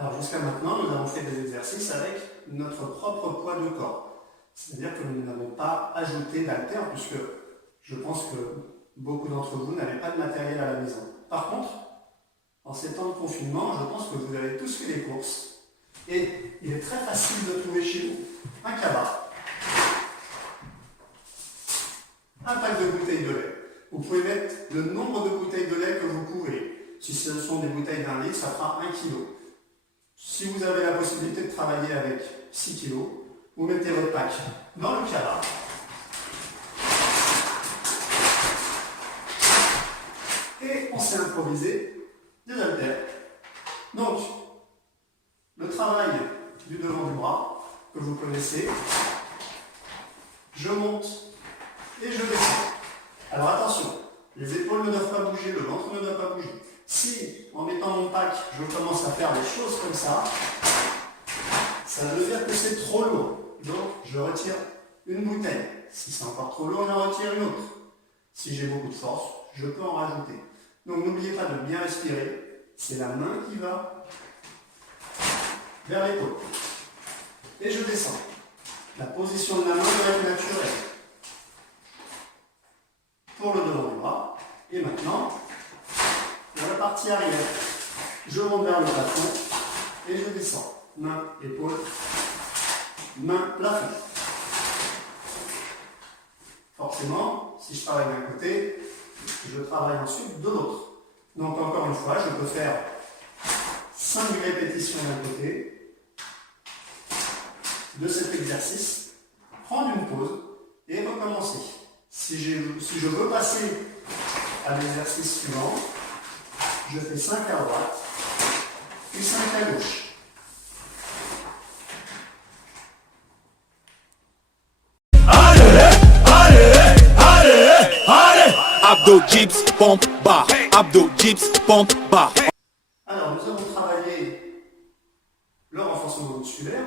Alors jusqu'à maintenant, nous avons fait des exercices avec notre propre poids de corps. C'est-à-dire que nous n'avons pas ajouté d'haltères puisque je pense que beaucoup d'entre vous n'avaient pas de matériel à la maison. Par contre, en ces temps de confinement, je pense que vous avez tous fait des courses et il est très facile de trouver chez vous un cabas, un pack de bouteilles de lait. Vous pouvez mettre le nombre de bouteilles de lait que vous pouvez. Si ce sont des bouteilles d'1 litre, ça fera 1 kg. Si vous avez la possibilité de travailler avec 6 kg, vous mettez votre pack dans le cabas. Et on s'est improvisé des haltères. Donc, le travail du devant du bras, que vous connaissez, je monte et je descends. Alors attention, les épaules ne doivent pas bouger, le ventre ne doit pas bouger. Si, en mettant mon pack, je commence à faire des choses comme ça veut dire que c'est trop lourd. Donc, je retire une bouteille. Si c'est encore trop lourd, j'en retire une autre. Si j'ai beaucoup de force, je peux en rajouter. Donc, n'oubliez pas de bien respirer. C'est la main qui va vers l'épaule. Et je descends. La position de la main doit être naturelle. Pour le devant du bras. Et maintenant, dans la partie arrière, je monte vers le plafond et je descends. Main, épaule, main, plafond. Forcément, si je travaille d'un côté, je travaille ensuite de l'autre. Donc encore une fois, je peux faire 5 répétitions d'un côté de cet exercice, prendre une pause et recommencer. Si je veux passer à l'exercice suivant, je fais 5 à droite, puis 5 à gauche. Abdo, dips, pompe, barre. Abdo, dips, pompe, barre. Alors, nous avons travaillé le renforcement musculaire,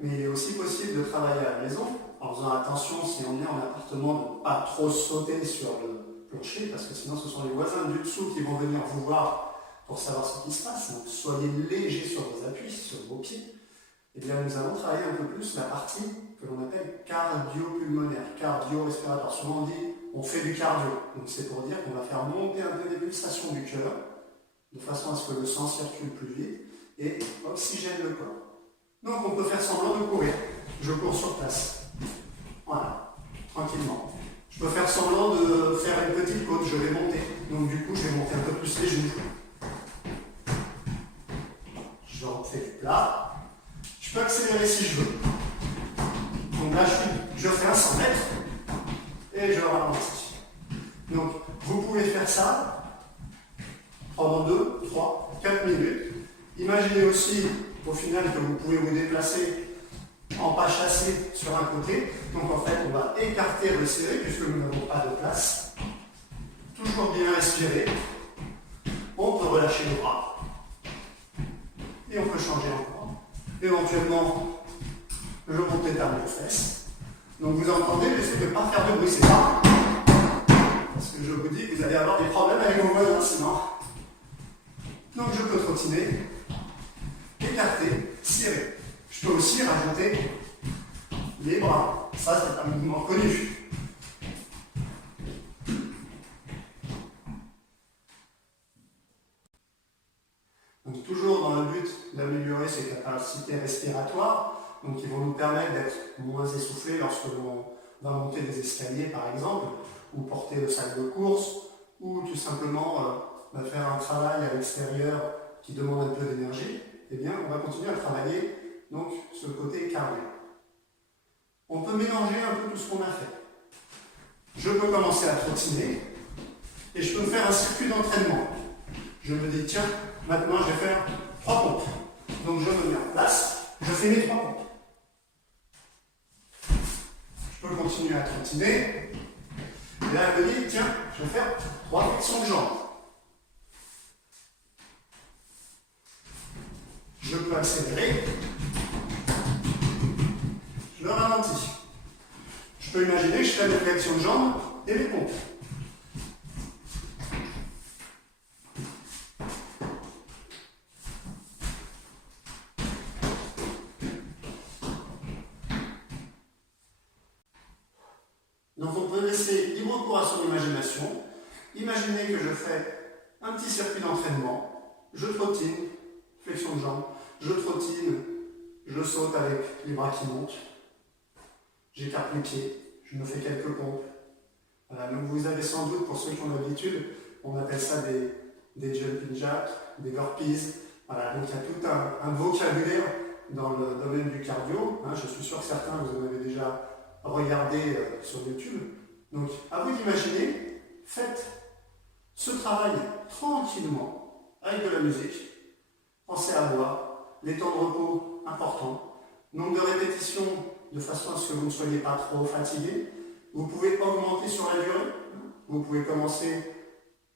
mais il est aussi possible de travailler à la maison en faisant attention, si on est en appartement, de ne pas trop sauter sur le plancher, parce que sinon ce sont les voisins du dessous qui vont venir vous voir pour savoir ce qui se passe. Donc, soyez légers sur vos appuis, sur vos pieds. Et bien, nous allons travailler un peu plus la partie que l'on appelle cardio-pulmonaire, cardio-respiratoire. Souvent on dit on fait du cardio. Donc c'est pour dire qu'on va faire monter un peu les pulsations du cœur, de façon à ce que le sang circule plus vite et oxygène le corps. Donc on peut faire semblant de courir. Je cours sur place. Voilà, tranquillement. Je peux faire semblant de faire une petite côte, je vais monter. Donc du coup, je vais monter un peu plus les genoux. Je fais du plat. Je peux accélérer si je veux. Donc là, je fais un 100 mètres et je ralentis. Donc, vous pouvez faire ça pendant 2, 3, 4 minutes. Imaginez aussi, au final, que vous pouvez vous déplacer en pas chassé sur un côté. Donc, en fait, on va écarter, resserrer, puisque nous n'avons pas de place. Toujours bien respirer. On peut relâcher les bras. Et on peut changer encore. Éventuellement, je monte les talons aux fesses. Donc vous entendez, j'essaie de ne pas faire de bruit, c'est pas. Parce que je vous dis que vous allez avoir des problèmes avec vos voisins sinon. Donc je peux trottiner, écarter, serrer. Je peux aussi rajouter les bras. Ça, c'est un mouvement connu. Donc toujours dans le but d'améliorer ses capacités respiratoires, donc qui vont nous permettre d'être moins essoufflés lorsque l'on va monter des escaliers par exemple, ou porter le sac de course, ou tout simplement faire un travail à l'extérieur qui demande un peu d'énergie. Eh bien, on va continuer à travailler donc ce côté cardio. On peut mélanger un peu tout ce qu'on a fait. Je peux commencer à trottiner et je peux me faire un circuit d'entraînement. Je me dis, tiens, maintenant je vais faire 3 pompes. Donc je me mets en place, je fais mes 3 pompes. Je peux continuer à trottiner. Et là, je me dis, tiens, je vais faire 3 flexions de jambes. Je peux accélérer. Je ralentis. Je peux imaginer que je fais des flexions de jambes et des pompes. recours à son imagination. Imaginez que je fais un petit circuit d'entraînement, je trottine, flexion de jambe, je trottine, je saute avec les bras qui montent, j'écarte les pieds, je me fais quelques pompes. Voilà, donc vous avez sans doute, pour ceux qui ont l'habitude, on appelle ça des jumping jacks, des burpees. Voilà, donc il y a tout un vocabulaire dans le domaine du cardio. Je suis sûr que certains, vous en avez déjà regardé sur YouTube. Donc, à vous d'imaginer, faites ce travail tranquillement, avec de la musique. Pensez à boire, les temps de repos importants, nombre de répétitions de façon à ce que vous ne soyez pas trop fatigué. Vous pouvez augmenter sur la durée. Vous pouvez commencer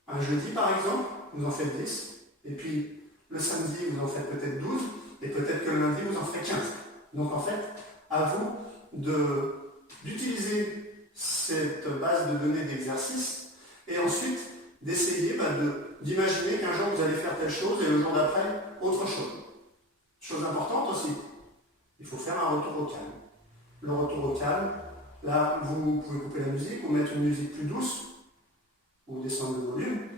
un jeudi par exemple, vous en faites 10, et puis le samedi vous en faites peut-être 12, et peut-être que le lundi vous en ferez 15. Donc en fait, à vous d'utiliser cette base de données d'exercice, et ensuite d'essayer d'imaginer qu'un jour vous allez faire telle chose, et le jour d'après, autre chose. Chose importante aussi, il faut faire un retour au calme. Le retour au calme, là vous pouvez couper la musique, ou mettre une musique plus douce, ou descendre le volume,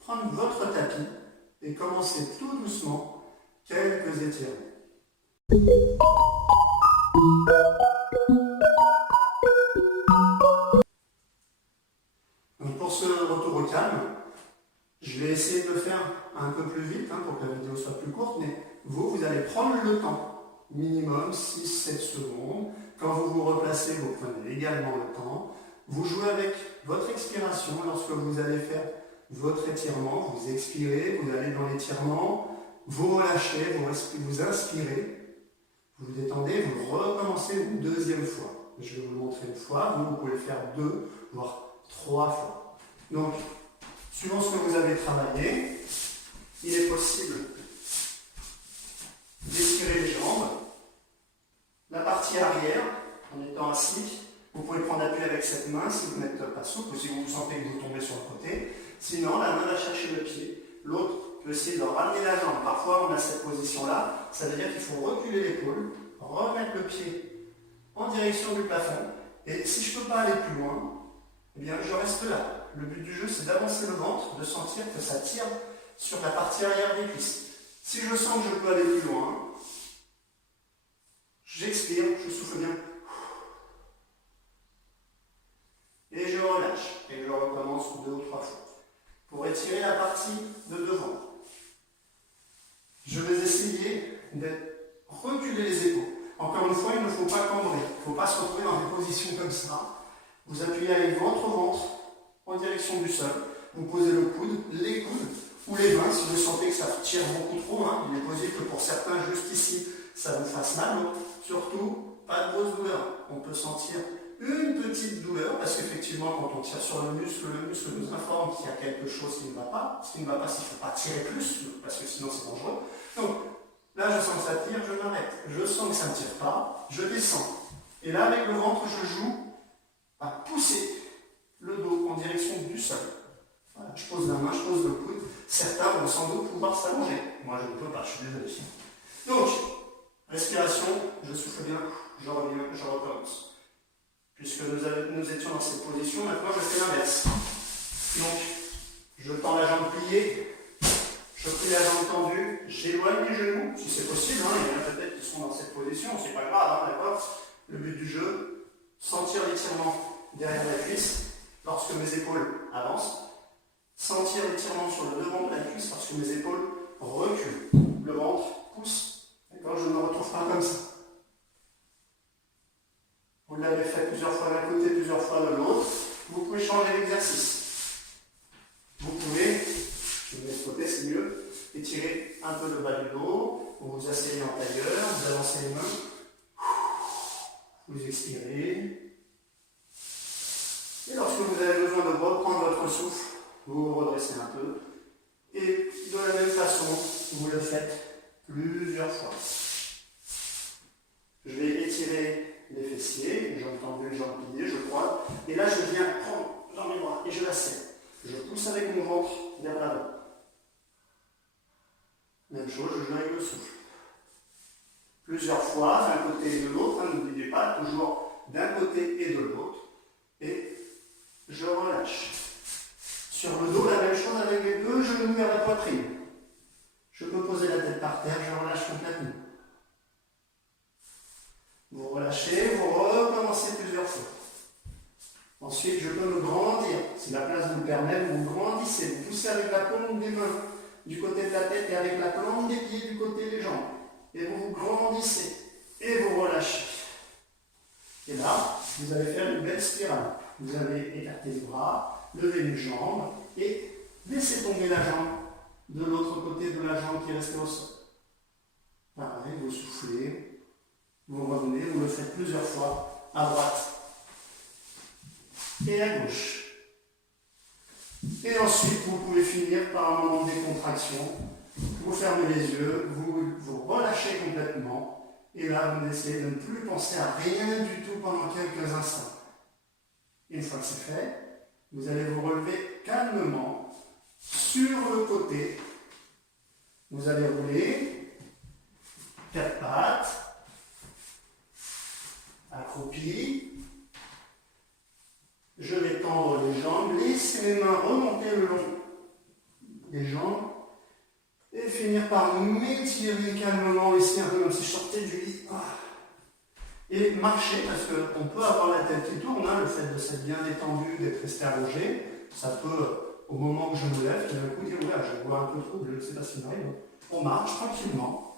prendre votre tapis et commencer tout doucement quelques étirements. Donc pour ce retour au calme, je vais essayer de le faire un peu plus vite pour que la vidéo soit plus courte, mais vous allez prendre le temps, minimum 6-7 secondes. Quand vous vous replacez, vous prenez également le temps. Vous jouez avec votre expiration lorsque vous allez faire votre étirement. Vous expirez, vous allez dans l'étirement, vous relâchez, vous inspirez, vous vous détendez, vous recommencez une deuxième fois. Je vais vous le montrer une fois, vous pouvez le faire 2, voire 3 fois. Donc, suivant ce que vous avez travaillé, il est possible d'étirer les jambes, la partie arrière, en étant assis. Vous pouvez prendre appui avec cette main si vous n'êtes pas souple ou si vous sentez que vous tombez sur le côté. Sinon, la main va chercher le pied, l'autre peut essayer de ramener la jambe. Parfois, on a cette position-là, ça veut dire qu'il faut reculer l'épaule, remettre le pied en direction du plafond. Et si je ne peux pas aller plus loin, eh bien, je reste là. Le but du jeu, c'est d'avancer le ventre, de sentir que ça tire sur la partie arrière des cuisses. Si je sens que je peux aller plus loin, j'expire, je souffle bien. Et je relâche. Et je recommence 2 ou 3 fois. Pour étirer la partie de devant, je vais essayer de reculer les épaules. Encore une fois, il ne faut pas cambrer. Il ne faut pas se retrouver dans des positions comme ça. Vous appuyez avec votre ventre en direction du sol. Vous posez le coude, les coudes ou les mains si vous sentez que ça tire beaucoup trop. Il est possible que pour certains, juste ici, ça vous fasse mal. Donc, surtout, pas de grosse douleur. On peut sentir une petite douleur parce qu'effectivement, quand on tire sur le muscle nous informe qu'il y a quelque chose qui ne va pas. Ce qui ne va pas, c'est qu'il ne faut pas tirer plus parce que sinon c'est dangereux. Donc, là, je sens que ça tire, je m'arrête. Je sens que ça ne tire pas, je descends. Et là, avec le ventre, je joue à pousser le dos en direction du sol. Voilà, je pose la main, je pose le coude. Certains vont sans doute pouvoir s'allonger. Moi, je ne peux pas, je suis désolé. Donc, respiration, je souffle bien, je reviens, je recommence. Puisque nous étions dans cette position, maintenant je fais l'inverse. Donc, je tends la jambe pliée, je plie la jambe tendue, j'éloigne les genoux, si c'est possible. Il y en a peut-être qui sont dans cette position, c'est pas grave, d'accord. Le but du jeu, sentir l'étirement derrière la cuisse lorsque mes épaules avancent, sentir l'étirement sur le devant de la cuisse lorsque mes épaules reculent. Le ventre pousse, d'accord, je ne me retrouve pas comme ça. Vous l'avez fait plusieurs fois d'un côté, plusieurs fois de l'autre. Vous pouvez changer l'exercice. Vous pouvez, je mets ce côté, c'est mieux, étirer un peu le bas du dos, vous vous asseyez en tailleur, vous avancez les mains, vous expirez. Et lorsque vous avez besoin de reprendre votre souffle, vous vous redressez un peu. Et de la même façon, vous le faites plusieurs fois. Je vais étirer les fessiers, jambes tendues, jambes pliées, je crois. Et là, je viens prendre dans mes bras et je la serre. Je pousse avec mon ventre vers l'avant. Même chose, je joue avec le souffle. Plusieurs fois, d'un côté et de l'autre, n'oubliez pas, toujours d'un côté et de l'autre. Et je relâche. Sur le dos, la même chose avec les deux genoux vers la poitrine. Je peux poser la tête par terre, je relâche complètement. Vous relâchez, vous recommencez plusieurs fois. Ensuite, je peux me grandir. Si la place vous le permet, vous grandissez. Vous poussez avec la paume des mains du côté de la tête et avec la plante des pieds du côté des jambes. Et vous vous grandissez. Et vous relâchez. Et là, vous allez faire une belle spirale. Vous allez écarter les bras, lever une jambe et laisser tomber la jambe de l'autre côté de la jambe qui est restée au sol. Pareil, vous soufflez, vous revenez, vous le faites plusieurs fois à droite et à gauche. Et ensuite, vous pouvez finir par un moment de décontraction. Vous fermez les yeux, vous relâchez complètement. Et là, vous essayez de ne plus penser à rien du tout pendant quelques instants. Une fois que c'est fait, vous allez vous relever calmement sur le côté. Vous allez rouler, 4 pattes, accroupi. Je vais tendre les jambes, laissez mes mains remonter le long des jambes et finir par m'étirer calmement ici, un peu comme si je sortais du lit. Et marcher, parce qu'on peut avoir la tête qui tourne, le fait de s'être bien détendu, d'être resté allongé, ça peut, au moment où je me lève, tout d'un coup dire, oula, je vois un peu trop, je ne sais pas ce qui m'arrive. On marche tranquillement,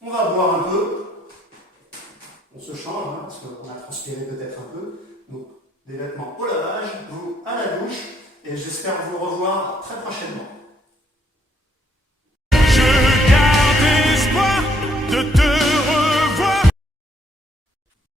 on va boire un peu, on se change, parce qu'on a transpiré peut-être un peu, donc des vêtements au lavage, vous à la douche, et j'espère vous revoir très prochainement.